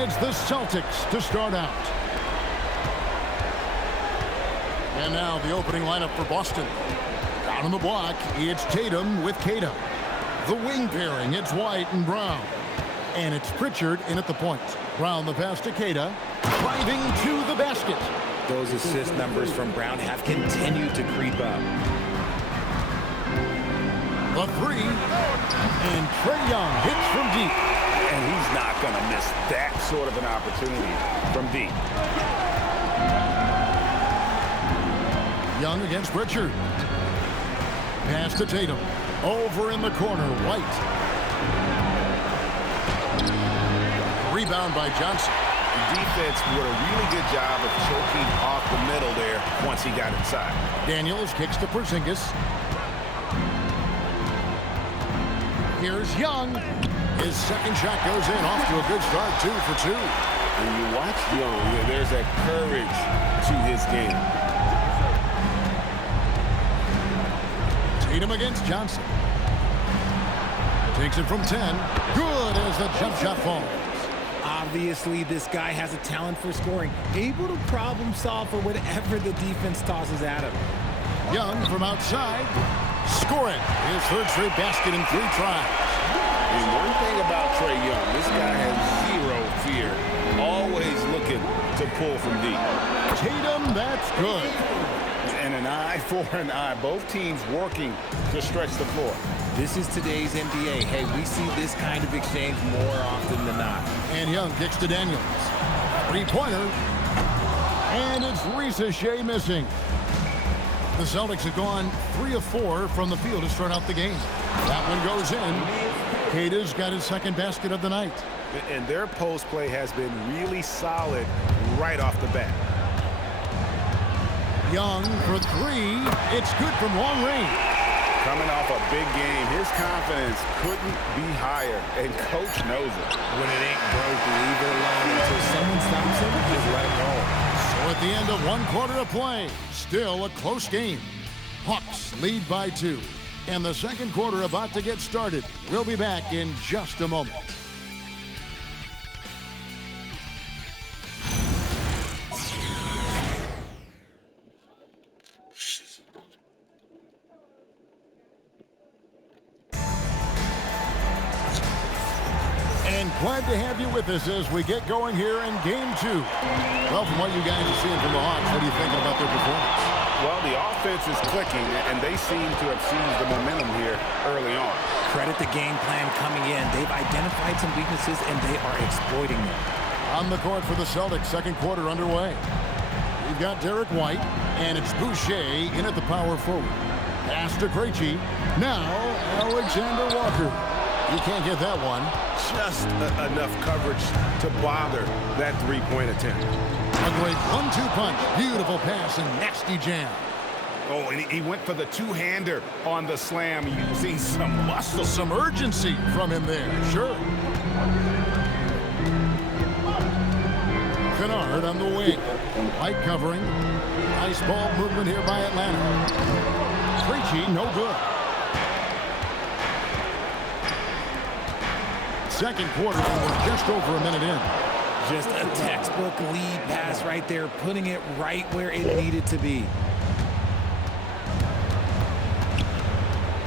it's the Celtics to start out. And now the opening lineup for Boston. Down on the block, it's Tatum with Kata. The wing pairing, it's White and Brown. And it's Pritchard in at the point. Brown the pass to Kata. Driving to the basket. Those assist numbers from Brown have continued to creep up. The three. And Trae Young hits from deep. And he's not going to miss that sort of an opportunity from deep. Young against Pritchard. Pass to Tatum. Over in the corner, White. Rebound by Johnson. The defense did a really good job of choking off the middle there once he got inside. Daniels kicks to Porzingis. Here's Young. His second shot goes in. Off to a good start, 2 for 2. When you watch Young, there's that courage to his game. Tatum against Johnson. Takes it from 10. Good as the jump shot falls. Obviously, this guy has a talent for scoring, able to problem solve for whatever the defense tosses at him. Young from outside, scoring his third straight basket in 3 tries. And one thing about Trae Young, this guy has zero fear, always looking to pull from deep. Tatum, that's good. And an eye for an eye. Both teams working to stretch the floor. This is today's NBA. Hey, we see this kind of exchange more often than not. And Young kicks to Daniels. 3-pointer. And it's Ricochet missing. The Celtics have gone 3 of 4 from the field to start out the game. That one goes in. Kata's got his second basket of the night. And their post play has been really solid right off the bat. Young for 3. It's good from long range. Coming off a big game, his confidence couldn't be higher, and coach knows it. When it ain't broke, leave it alone until someone stops him, just let it go. So at the end of 1 quarter of play, still a close game. Hawks lead by 2. And the second quarter about to get started. We'll be back in just a moment. Glad to have you with us as we get going here in Game 2. Well, from what you guys are seeing from the Hawks, what are you thinking about their performance? Well, the offense is clicking, and they seem to have seized the momentum here early on. Credit the game plan coming in. They've identified some weaknesses, and they are exploiting them. On the court for the Celtics, second quarter underway. We've got Derek White, and it's Boucher in at the power forward. Pass to Krejci. Now, Alexander Walker. You can't get that one. Just enough coverage to bother that three-point attempt. A great 1-2 punch. Beautiful pass and nasty jam. Oh, and he went for the two-hander on the slam using some muscle. Some urgency from him there, sure. Kennard on the wing. White covering. Nice ball movement here by Atlanta. Krejci, no good. Second quarter, and we're just over a minute in. Just a textbook lead pass right there, putting it right where it needed to be.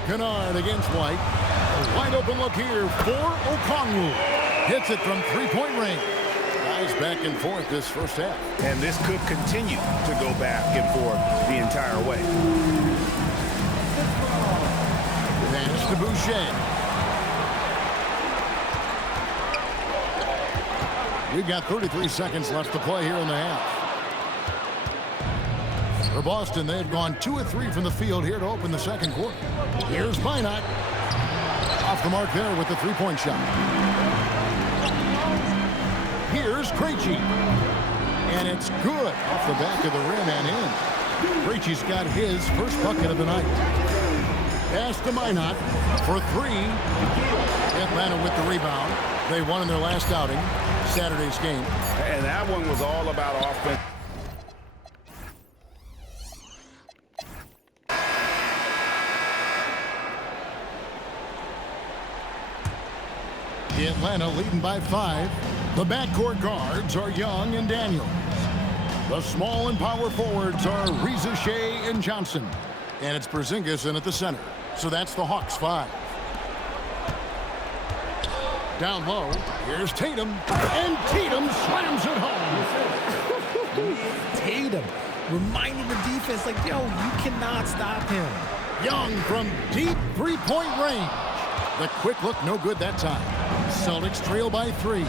Kennard against White. A wide open look here for Okongwu. Hits it from 3-point range. Guys back and forth this first half. And this could continue to go back and forth the entire way. Pass to Boucher. We've got 33 seconds left to play here in the half. For Boston, they've gone 2 of 3 from the field here to open the second quarter. Here's Minot. Off the mark there with the 3-point shot. Here's Krejci. And it's good off the back of the rim and in. Krejci's got his first bucket of the night. Pass to Minot for 3. Atlanta with the rebound. They won in their last outing, Saturday's game. And that one was all about offense. Atlanta leading by 5. The backcourt guards are Young and Daniels. The small and power forwards are Reza Shea and Johnson. And it's Porzingis in at the center. So that's the Hawks 5. Down low, here's Tatum. And Tatum slams it home. Tatum reminding the defense, like, yo, you cannot stop him. Young from deep three-point range. The quick look, no good that time. Celtics trail by 3.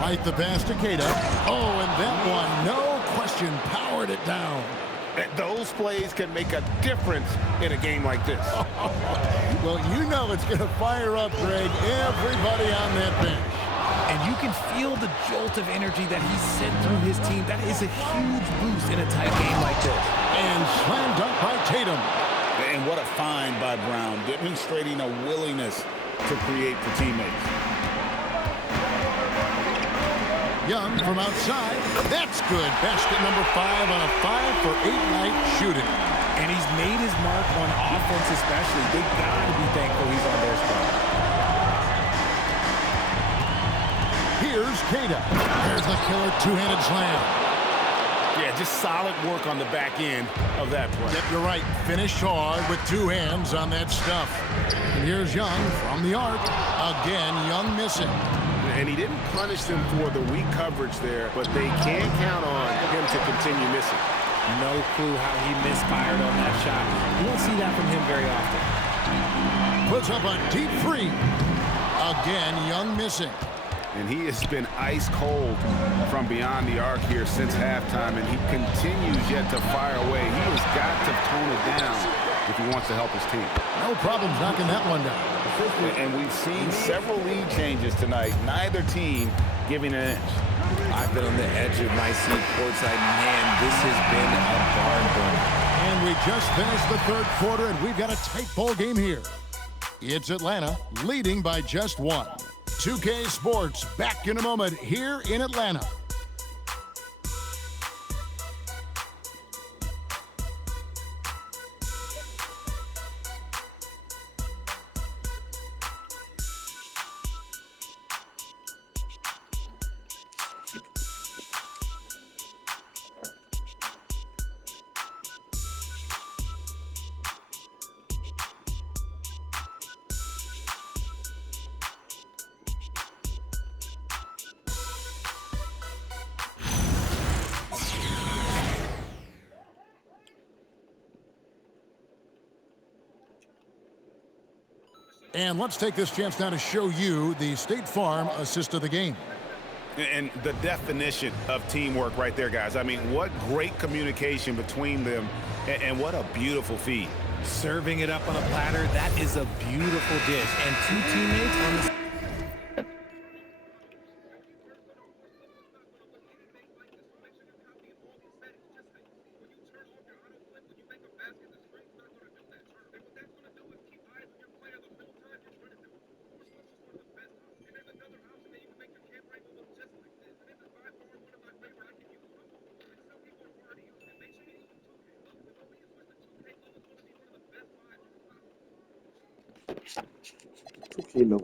Right the pass to Keita. Oh, and that one, no question, powered it down. Those plays can make a difference in a game like this. Well, you know it's going to fire up, Greg, everybody on that bench. And you can feel the jolt of energy that he sent through his team. That is a huge boost in a tight game like this. And slam dunk by Tatum. And what a find by Brown, demonstrating a willingness to create for teammates. Young from outside. That's good. Best at number 5 on a 5-for-8 night shooting. And he's made his mark on offense especially. They got to be thankful he's on their squad. Here's Keita. There's the killer two-handed slam. Yeah, just solid work on the back end of that play. Yep, you're right. Finish hard with 2 hands on that stuff. And here's Young from the arc. Again, Young missing. And he didn't punish them for the weak coverage there, but they can't count on him to continue missing. No clue how he misfired on that shot. You won't see that from him very often. Puts up a deep 3. Again, Young missing. And he has been ice cold from beyond the arc here since halftime, and he continues yet to fire away. He has got to tone it down if he wants to help his team. No problems knocking that one down. And we've seen several lead changes tonight. Neither team giving an inch. I've been on the edge of my seat courtside. Man, this has been a barn burner. And we just finished the 3rd quarter, and we've got a tight ball game here. It's Atlanta leading by just 1. 2K Sports back in a moment here in Atlanta. And let's take this chance now to show you the State Farm assist of the game. And the definition of teamwork right there, guys. I mean, what great communication between them, and what a beautiful feed. Serving it up on a platter, that is a beautiful dish. And 2 teammates on the... Kilo.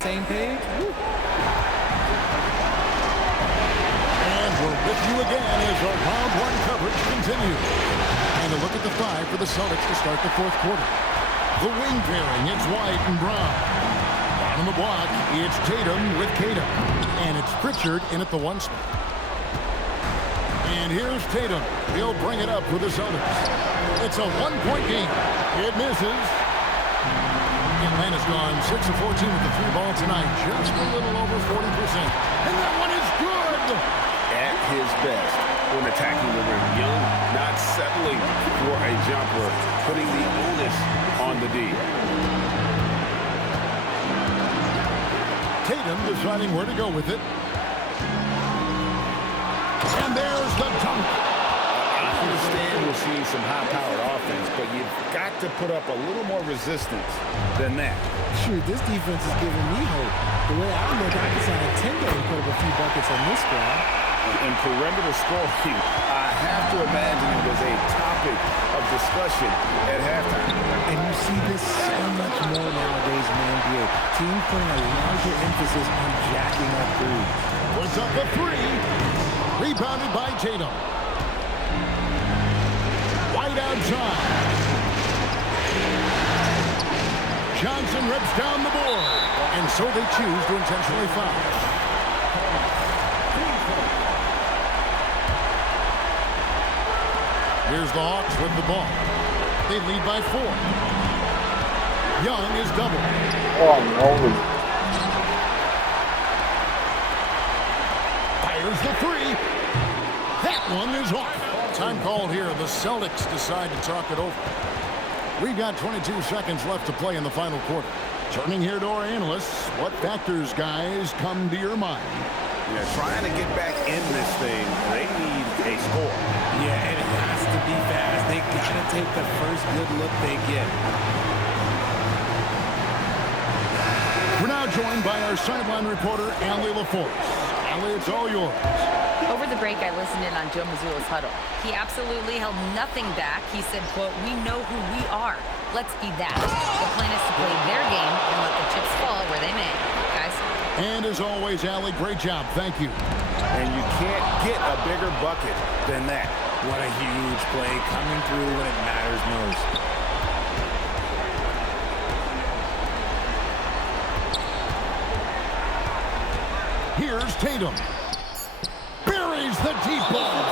Same page. Woo. And we're with you again as our round 1 coverage continues. And a look at the 5 for the Celtics to start the 4th quarter. The wing pairing, it's White and Brown. On the block, it's Tatum with Tatum. And it's Pritchard in at the one spot. And here's Tatum. He'll bring it up for the Celtics. It's a one-point game. It misses. Atlanta's gone 6 of 14 with the three ball tonight. Just a little over 40%. And that one is good. At his best when attacking the rim. Young not settling for a jumper, putting the onus on the D. Tatum deciding where to go with it. And there's the dunk. I understand we're seeing some high-powered offense, but you've got to put up a little more resistance than that. Shoot, this defense is giving me hope. The way I look, I can sign a 10-day and put up a few buckets on this squad. In perimeter scoring, I have to imagine it was a topic of discussion at halftime. And you see this so much more nowadays in the NBA. Teams putting a larger emphasis on jacking up threes. Puts up a three. Rebounded by Tatum. White outside. Johnson rips down the board. And so they choose to intentionally foul. Here's the Hawks with the ball. They lead by 4. Young is doubled. Oh, no. Fires the three. That one is off. Time called here. The Celtics decide to talk it over. We've got 22 seconds left to play in the final quarter. Turning here to our analysts. What factors, guys, come to your mind? Yeah, trying to get back in this thing, they need a score. Yeah, it has to be fast. They got to take the first good look they get. We're now joined by our sideline reporter, Allie LaForce. Allie, it's all yours. Over the break, I listened in on Joe Mazzulla's huddle. He absolutely held nothing back. He said, quote, "We know who we are. Let's be that." The plan is to play their game and let the chips fall where they may. Guys. And as always, Allie, great job. Thank you. And you can't get a bigger bucket than that. What a huge play coming through when it matters most. Here's Tatum. Buries the deep ball.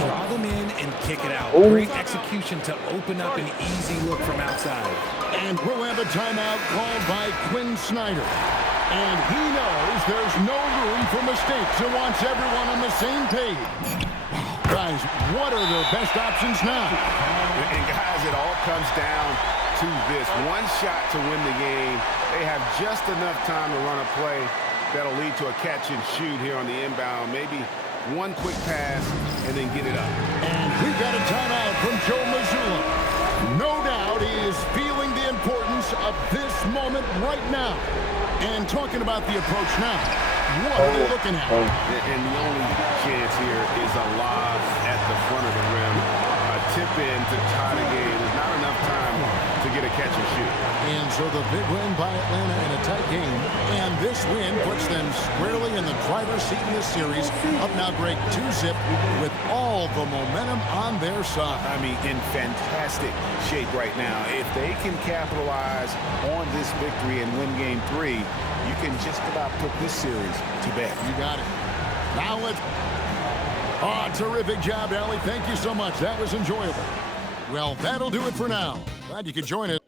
Draw them in and kick it out. Great execution to open up an easy look from outside. And we'll have a timeout called by Quinn Snyder. And he knows there's no room for mistakes and wants everyone on the same page. Guys, what are their best options now? And guys, it all comes down to this. One shot to win the game. They have just enough time to run a play that'll lead to a catch and shoot here on the inbound. Maybe one quick pass and then get it up. And we got a timeout from Joe Mazzulla. No doubt he is feeling the importance of this moment right now. And talking about the approach now, what are they looking at? And the only chance here is a lob at the front of the rim. A tip in to tie the game. There's not enough time to get a catch and shoot. And so the big win by Atlanta in a tight game. And this win puts them squarely in the driver's seat in this series. Up now, Greg, 2-zip with all the momentum on their side. I mean, in fantastic shape right now. If they can capitalize on this victory and win game 3, you can just about put this series to bed. You got it. Now let's... Oh, terrific job, Allie. Thank you so much. That was enjoyable. Well, that'll do it for now. Glad you could join us.